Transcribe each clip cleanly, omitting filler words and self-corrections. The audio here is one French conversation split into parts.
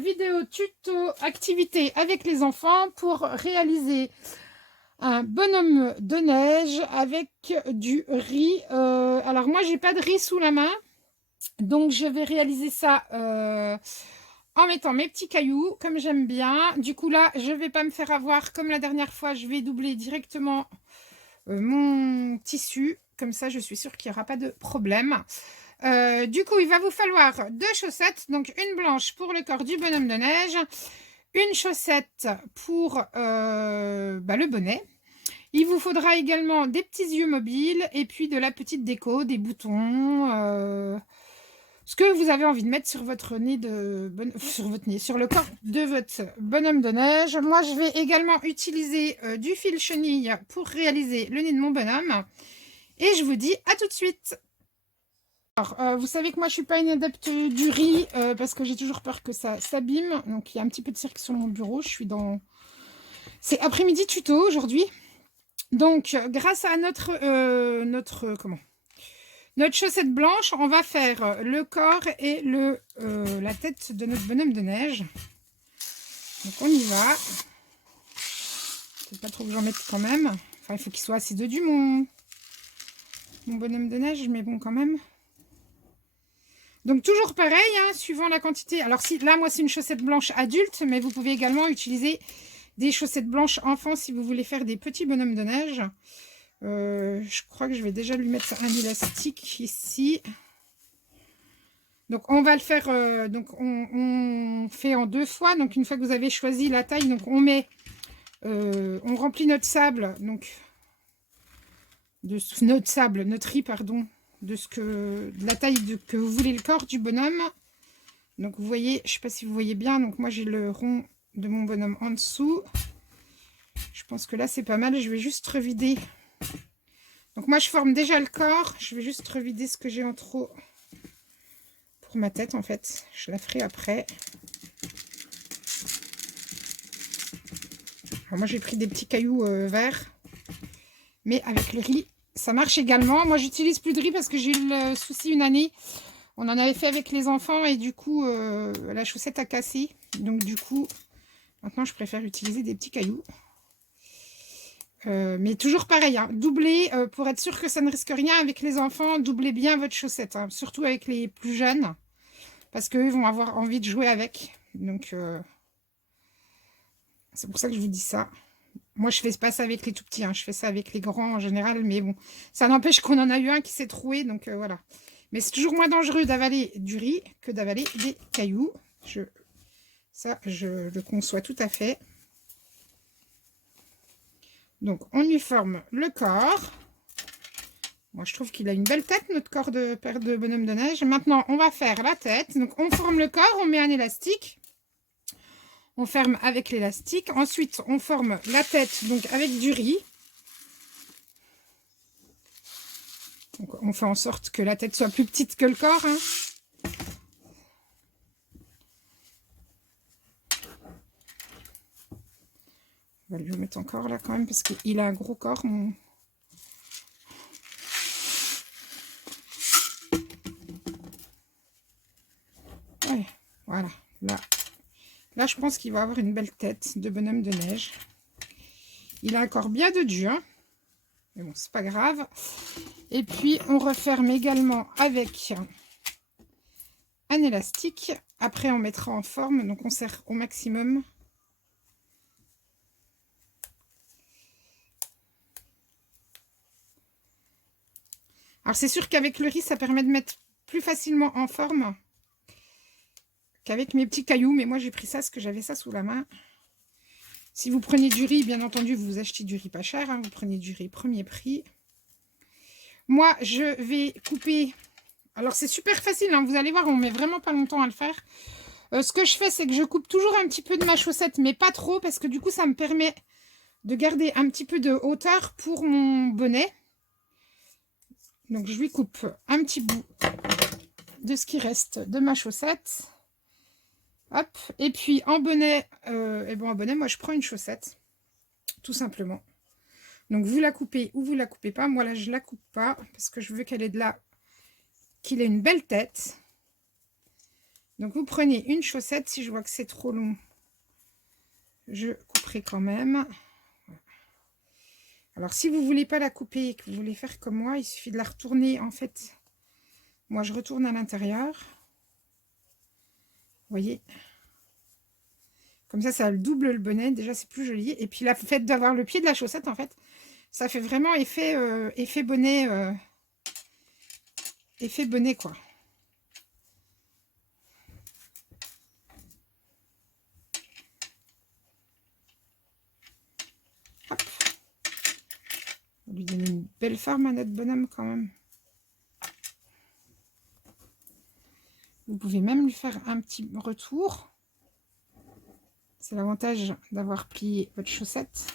vidéo tuto activité avec les enfants pour réaliser un bonhomme de neige avec du riz. Alors moi j'ai pas de riz sous la main, donc je vais réaliser ça en mettant mes petits cailloux comme j'aime bien. Du coup là je vais pas me faire avoir comme la dernière fois, je vais doubler directement mon tissu, comme ça je suis sûre qu'il n'y aura pas de problème. Du coup, il va vous falloir 2 chaussettes, donc une blanche pour le corps du bonhomme de neige, une chaussette pour le bonnet. Il vous faudra également des petits yeux mobiles et puis de la petite déco, des boutons, ce que vous avez envie de mettre sur votre nez sur le corps de votre bonhomme de neige. Moi, je vais également utiliser du fil chenille pour réaliser le nez de mon bonhomme. Et je vous dis à tout de suite. Alors, vous savez que moi je suis pas une adepte du riz parce que j'ai toujours peur que ça s'abîme. Donc il y a un petit peu de cirque sur mon bureau. C'est après-midi tuto aujourd'hui. Donc grâce à notre chaussette blanche, on va faire le corps et la tête de notre bonhomme de neige. Donc on y va. Faut pas trop que j'en mette quand même. Enfin, il faut qu'il soit assez dodu mon bonhomme de neige, mais bon quand même. Donc toujours pareil, hein, suivant la quantité. Alors là, moi, c'est une chaussette blanche adulte, mais vous pouvez également utiliser des chaussettes blanches enfants si vous voulez faire des petits bonhommes de neige. Je crois que je vais déjà lui mettre un élastique ici. Donc on va le faire, on fait en 2 fois. Donc une fois que vous avez choisi la taille, donc on remplit notre sable, donc notre riz, pardon, de la taille que vous voulez le corps du bonhomme. Donc vous voyez, je sais pas si vous voyez bien, donc moi j'ai le rond de mon bonhomme en dessous. Je pense que là c'est pas mal. Je vais juste revider. Donc moi je forme déjà le corps, je vais juste revider ce que j'ai en trop pour ma tête. En fait je la ferai après. Alors moi j'ai pris des petits cailloux verts, mais avec le riz ça marche également. Moi j'utilise plus de riz parce que j'ai eu le souci une année. On en avait fait avec les enfants et du coup, la chaussette a cassé. Donc du coup, maintenant je préfère utiliser des petits cailloux. Mais toujours pareil, hein, doublez pour être sûr que ça ne risque rien avec les enfants. Doublez bien votre chaussette, hein, surtout avec les plus jeunes. Parce qu'eux vont avoir envie de jouer avec. Donc, c'est pour ça que je vous dis ça. Moi, je fais pas ça avec les tout petits, hein, je fais ça avec les grands en général. Mais bon, ça n'empêche qu'on en a eu un qui s'est troué. Donc voilà. Mais c'est toujours moins dangereux d'avaler du riz que d'avaler des cailloux. Ça, je le conçois tout à fait. Donc, on lui forme le corps. Moi, je trouve qu'il a une belle tête, notre corps de père de bonhomme de neige. Maintenant, on va faire la tête. Donc, on forme le corps, on met un élastique. On ferme avec l'élastique. Ensuite, on forme la tête, donc avec du riz. Donc, on fait en sorte que la tête soit plus petite que le corps. Hein. On va lui mettre encore là quand même parce qu'il a un gros corps. Ouais, voilà. Là, je pense qu'il va avoir une belle tête de bonhomme de neige. Il a un corps bien dodu, hein. Mais bon, c'est pas grave. Et puis, on referme également avec un élastique. Après, on mettra en forme. Donc, on serre au maximum. Alors, c'est sûr qu'avec le riz, ça permet de mettre plus facilement en forme qu'avec mes petits cailloux. Mais moi, j'ai pris ça parce que j'avais ça sous la main. Si vous prenez du riz, bien entendu, vous achetez du riz pas cher. Hein, vous prenez du riz premier prix. Moi, je vais couper. Alors, c'est super facile. Hein, vous allez voir, on met vraiment pas longtemps à le faire. Ce que je fais, c'est que je coupe toujours un petit peu de ma chaussette, mais pas trop, parce que du coup, ça me permet de garder un petit peu de hauteur pour mon bonnet. Donc, je lui coupe un petit bout de ce qui reste de ma chaussette. Hop. Et puis, en bonnet, moi, je prends une chaussette, tout simplement. Donc, vous la coupez ou vous la coupez pas. Moi, là, je la coupe pas, parce que je veux qu'il ait une belle tête. Donc vous prenez une chaussette, si je vois que c'est trop long, je couperai quand même. Alors si vous ne voulez pas la couper et que vous voulez faire comme moi, il suffit de la retourner en fait. Moi je retourne à l'intérieur. Vous voyez? Comme ça double le bonnet. Déjà c'est plus joli. Et puis le fait d'avoir le pied de la chaussette en fait, ça fait vraiment effet bonnet. Effet bonnet quoi. Hop. On va lui donner une belle forme à notre bonhomme quand même. Vous pouvez même lui faire un petit retour. C'est l'avantage d'avoir plié votre chaussette.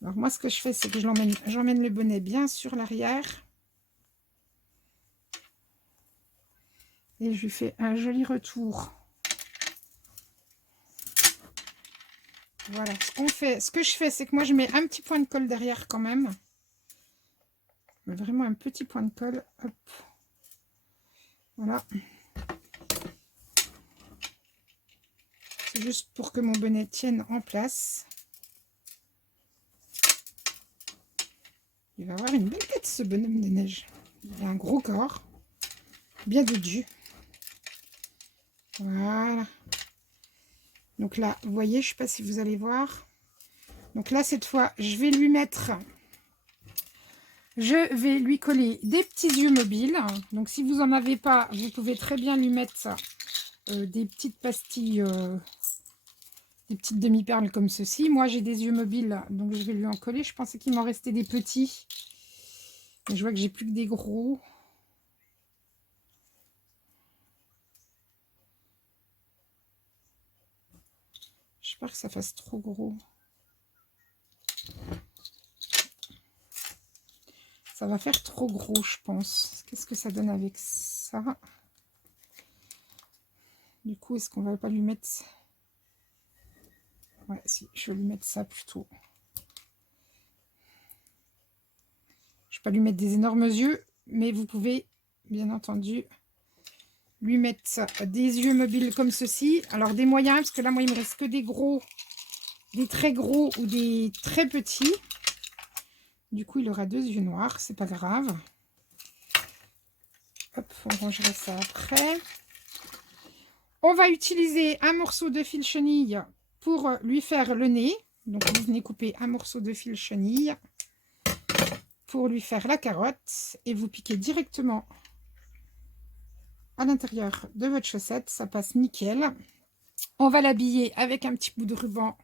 Alors moi ce que je fais c'est que j'emmène le bonnet bien sur l'arrière. Et je lui fais un joli retour. Voilà, ce que je fais, c'est que moi je mets un petit point de colle derrière quand même. Mais vraiment un petit point de colle. Hop. Voilà. C'est juste pour que mon bonnet tienne en place. Il va avoir une belle tête ce bonhomme de neige. Il a un gros corps. Bien dodu. Voilà. Donc là, vous voyez, je ne sais pas si vous allez voir. Donc là, cette fois, je vais lui coller des petits yeux mobiles. Donc si vous n'en avez pas, vous pouvez très bien lui mettre des petites pastilles, des petites demi-perles comme ceci. Moi, j'ai des yeux mobiles, donc je vais lui en coller. Je pensais qu'il m'en restait des petits. Mais je vois que j'ai plus que des gros. J'espère que ça fasse trop gros. Ça va faire trop gros, je pense. Qu'est-ce que ça donne avec ça? Du coup, est-ce qu'on va pas lui mettre... Ouais, si, je vais lui mettre ça plutôt. Je ne vais pas lui mettre des énormes yeux, mais vous pouvez, bien entendu, lui mettre des yeux mobiles comme ceci. Alors, des moyens, parce que là, moi, il me reste que des gros, des très gros ou des très petits. Du coup, il aura 2 yeux noirs, c'est pas grave. Hop, on rangera ça après. On va utiliser un morceau de fil chenille pour lui faire le nez. Donc, vous venez couper un morceau de fil chenille pour lui faire la carotte et vous piquez directement à l'intérieur de votre chaussette. Ça passe nickel. On va l'habiller avec un petit bout de ruban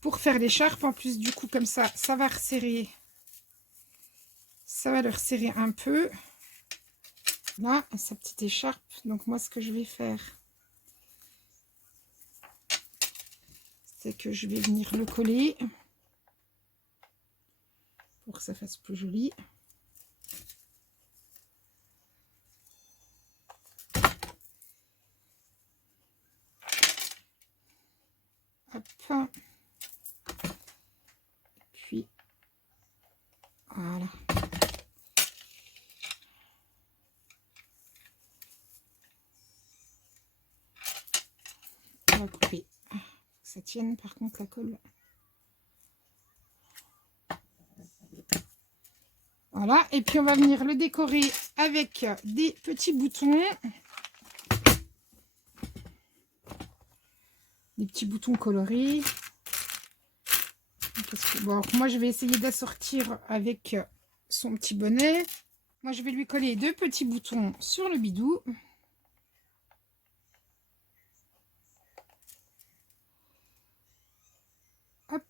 pour faire l'écharpe. En plus, du coup, comme ça, ça va resserrer. Ça va le resserrer un peu. Là, sa petite écharpe. Donc, moi, ce que je vais faire, c'est que je vais venir le coller pour que ça fasse plus joli. Hop. Puis, voilà. On va couper. Faut que ça tienne, par contre, la colle. Voilà, et puis on va venir le décorer avec des petits boutons. Des petits boutons colorés. Bon, moi, je vais essayer d'assortir avec son petit bonnet. Moi, je vais lui coller 2 petits boutons sur le bidou. Hop.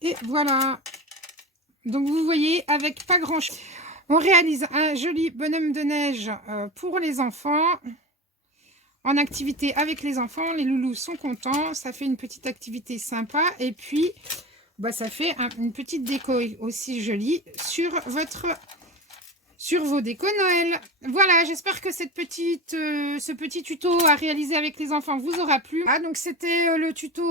Et voilà. Donc, vous voyez, avec pas grand-chose, on réalise un joli bonhomme de neige pour les enfants. En activité avec les enfants, les loulous sont contents. Ça fait une petite activité sympa. Et puis, bah, ça fait une petite déco aussi jolie sur sur vos décos Noël. Voilà, j'espère que ce petit tuto à réaliser avec les enfants vous aura plu. Ah, donc c'était le tuto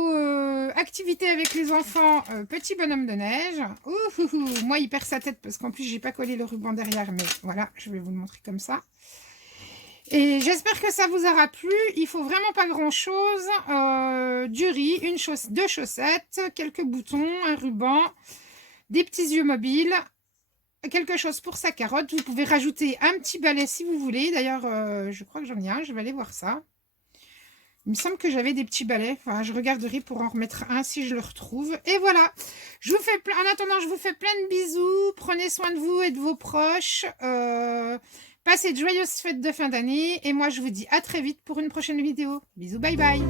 activité avec les enfants, petit bonhomme de neige. Ouh, moi, il perd sa tête parce qu'en plus, j'ai pas collé le ruban derrière, mais voilà, je vais vous le montrer comme ça. Et j'espère que ça vous aura plu. Il faut vraiment pas grand chose. Du riz, deux chaussettes, quelques boutons, un ruban, des petits yeux mobiles, quelque chose pour sa carotte. Vous pouvez rajouter un petit balai si vous voulez. D'ailleurs, je crois que j'en ai un. Je vais aller voir ça. Il me semble que j'avais des petits balais. Enfin, je regarderai pour en remettre un si je le retrouve. Et voilà. En attendant, je vous fais plein de bisous. Prenez soin de vous et de vos proches. Passez de joyeuses fêtes de fin d'année. Et moi, je vous dis à très vite pour une prochaine vidéo. Bisous, bye bye.